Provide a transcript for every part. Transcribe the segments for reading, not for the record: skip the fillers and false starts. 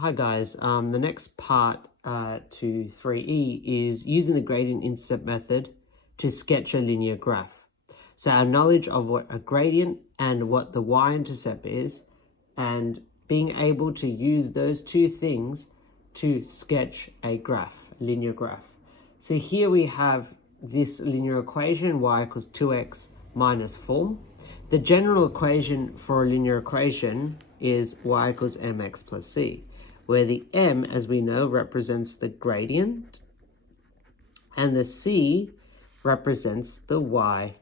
Hi guys, the next part to 3E is using the gradient intercept method to sketch a linear graph. So our knowledge of what a gradient and what the y-intercept is, and being able to use those two things to sketch a graph, a linear graph. So here we have this linear equation, y equals 2x minus 4. The general equation for a linear equation is y equals mx plus c, where the m, as we know, represents the gradient and the c represents the y-intercept.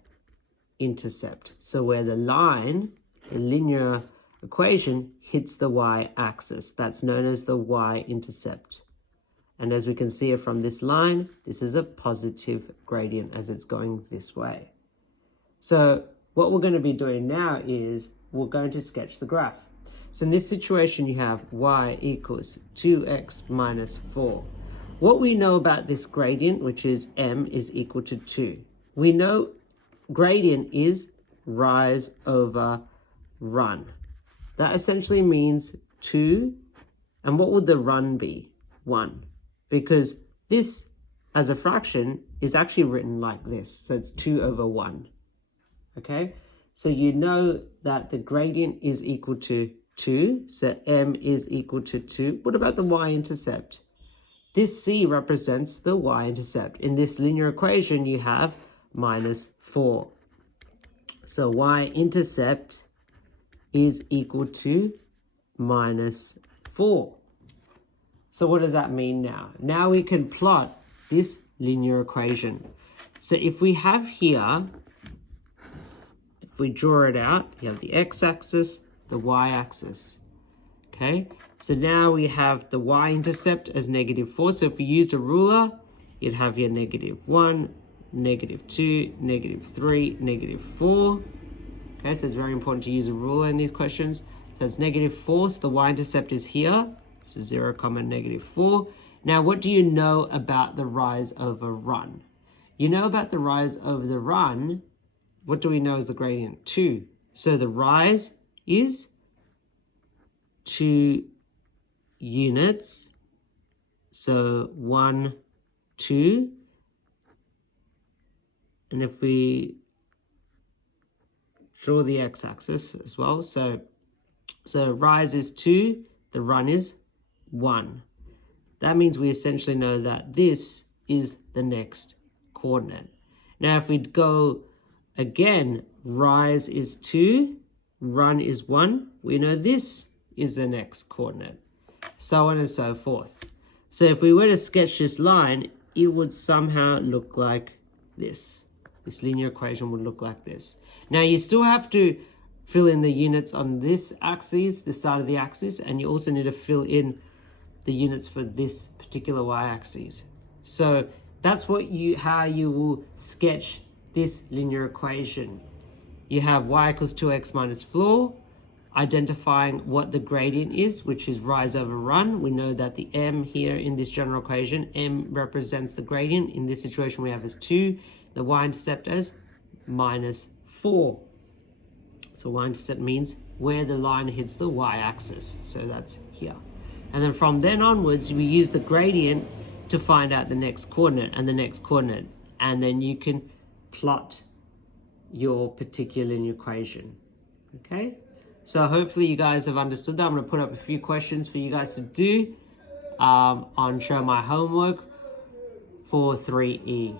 So where the line, the linear equation, hits the y-axis, that's known as the y-intercept. And as we can see it from this line, this is a positive gradient as it's going this way. So what we're going to be doing now is we're going to sketch the graph. So in this situation, you have y equals 2x minus 4. What we know about this gradient, which is m, is equal to 2. We know gradient is rise over run. That essentially means 2. And what would the run be? 1. Because this, as a fraction, is actually written like this. So it's 2 over 1. Okay? So you know that the gradient is equal to 2, so m is equal to 2. What about the y-intercept? This c represents the y-intercept. In this linear equation, you have minus 4. So y-intercept is equal to minus 4. So what does that mean now? Now we can plot this linear equation. So if we have here, if we draw it out, you have the x-axis, the y-axis. Okay, so now we have the y-intercept as negative 4. So if we used a ruler, you'd have your negative 1, negative 2, negative 3, negative 4. Okay, so it's very important to use a ruler in these questions. So it's negative 4, so the y-intercept is here. So 0, negative 4. Now, what do you know about the rise over run? You know about the rise over the run. What do we know as the gradient? 2. So the rise is 2 units. So 1, 2. And if we draw the x-axis as well, so rise is 2, the run is 1. That means we essentially know that this is the next coordinate. Now, if we go again, rise is 2, run is 1. We know this is the next coordinate, so on and so forth. So if we were to sketch this line, it would somehow look like this. This linear equation would look like this. Now, you still have to fill in the units on this axis, this side of the axis, and you also need to fill in the units for this particular y-axis. So that's how you will sketch this linear equation. You have y equals 2x minus 4, identifying what the gradient is, which is rise over run. We know that the m here in this general equation, m represents the gradient. In this situation, we have as 2, the y-intercept as minus 4. So y-intercept means where the line hits the y-axis. So that's here. And then from then onwards, we use the gradient to find out the next coordinate and the next coordinate. And then you can plot your particular equation. Okay? So hopefully you guys have understood that. I'm going to put up a few questions for you guys to do on Show My Homework for 3E.